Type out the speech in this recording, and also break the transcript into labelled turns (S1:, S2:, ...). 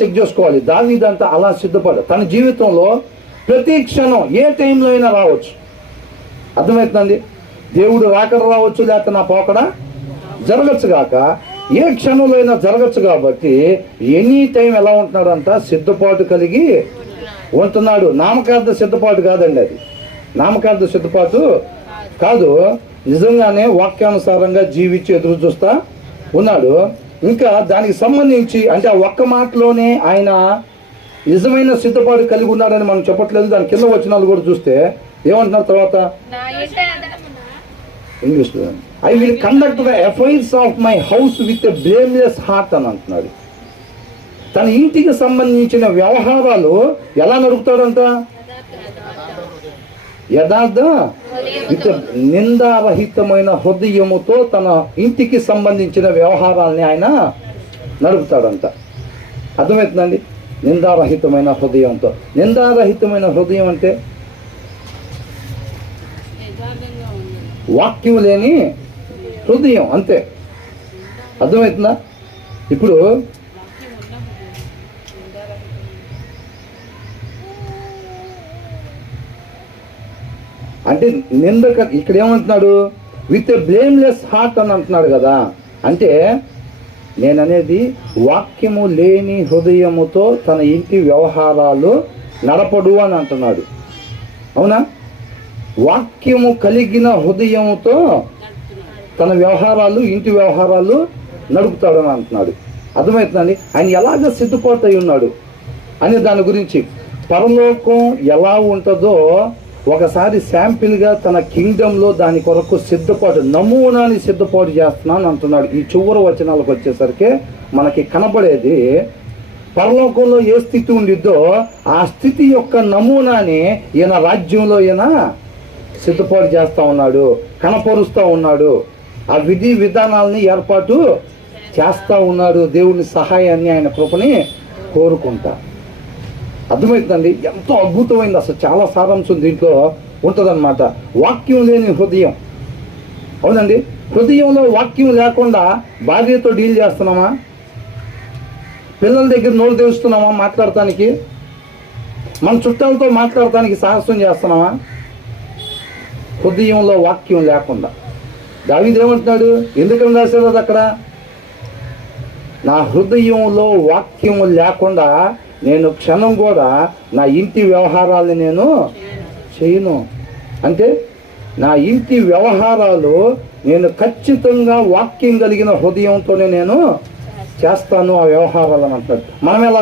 S1: Check చేసుకోవాలి. దావీదంతా అలా సిద్ధపడ తన జీవితంలో ప్రతి క్షణం ఏ టైంలో అయినా రావచ్చు. అర్థమవుతుందండి? దేవుడు రాకడ రావచ్చు లేకపోతే నా పోకడ జరగచ్చు గాక ఏ క్షణంలో అయినా జరగచ్చు కాబట్టి ఎనీ టైం ఎలా ఉంటున్నాడంట సిద్ధపాటు కలిగి ఉంటున్నాడు. నామకార్థ సిద్ధపాటు కాదండి అది. నామకార్థ సిద్ధపాటు కాదు. నిజంగానే వాక్యానుసారంగా జీవించి ఎదురు చూస్తా ఉన్నాడు. ఇంకా దానికి సంబంధించి అంటే ఆ ఒక్క మాటలోనే ఆయన నిజమైన సిద్ధపాటు కలిగి ఉన్నాడని మనం చెప్పట్లేదు. దాని కింద వచనాలు కూడా చూస్తే ఏమంటున్నారు తర్వాత? English I will conduct the affairs of my house with blameless heart అని అంటున్నాడు. తన ఇంటికి సంబంధించిన వ్యవహారాలు ఎలా నడుపుతాడంట? యథార్థ విత్ నిందారహితమైన హృదయముతో తన ఇంటికి సంబంధించిన వ్యవహారాల్ని ఆయన నడుపుతాడంట. అర్థమవుతుందండి? నిందారహితమైన హృదయంతో. నిందారహితమైన హృదయం అంటే? వాక్యం లేని హృదయం అంతే. అర్థమవుతుందా? ఇప్పుడు
S2: వాక్యం ఉన్న హృదయం.
S1: అంటే నిందక ఇక్కడ ఏమంటున్నాడు? విత్ ఎ బ్లేమ్లెస్ హార్ట్ అని అంటున్నాడు కదా. అంటే నేననేది వాక్యము లేని హృదయముతో తన ఇంటి వ్యవహారాలు నడపడు అని అంటున్నాడు. అవునా? వాక్యము కలిగిన హృదయముతో తన వ్యవహారాలు ఇంటి వ్యవహారాలు నడుపుతాడని అంటున్నాడు. అర్థమవుతుందండి? ఆయన ఎలాగ సిద్ధపడతాయి ఉన్నాడు? అనే దాని గురించి పరలోకం ఎలా ఉంటుందో ఒకసారి శాంపిల్గా తన కింగ్డంలో దాని కొరకు సిద్ధపాటు నమూనాని సిద్ధపాటు చేస్తున్నాను అంటున్నాడు. ఈ చివరి వచనాలకు వచ్చేసరికి మనకి కనబడేది పరలోకంలో ఏ స్థితి ఉండిద్దో ఆ స్థితి యొక్క నమూనాని ఈయన రాజ్యంలో ఈయన సిద్ధపాటు చేస్తూ ఉన్నాడు కనపరుస్తూ ఉన్నాడు. ఆ విధి విధానాలని ఏర్పాటు చేస్తూ ఉన్నాడు. దేవుని సహాయాన్ని ఆయన కృపని కోరుకుంటా. అర్థమవుతుందండి? ఎంతో అద్భుతమైంది. అసలు చాలా సారాంశం దీంట్లో ఉంటుందన్నమాట. వాక్యం లేని హృదయం. అవునండి? హృదయంలో వాక్యం లేకుండా భార్యతో డీల్ చేస్తున్నామా? పిల్లల దగ్గర నోరు తెరుస్తున్నామా మాట్లాడటానికి? మన చుట్టాలతో మాట్లాడటానికి సాహసం చేస్తున్నామా? హృదయంలో వాక్యం లేకుండా. దావిది ఏమంటున్నాడు? ఎందుకని రాశారు అది అక్కడ? నా హృదయంలో వాక్యం లేకుండా నేను క్షణం కూడా నా ఇంటి వ్యవహారాలను నేను చేయను. అంటే నా ఇంటి వ్యవహారాలు నేను ఖచ్చితంగా వాక్యం కలిగిన హృదయంతోనే నేను చేస్తాను ఆ వ్యవహారాలను అంటాడు మనం ఎలా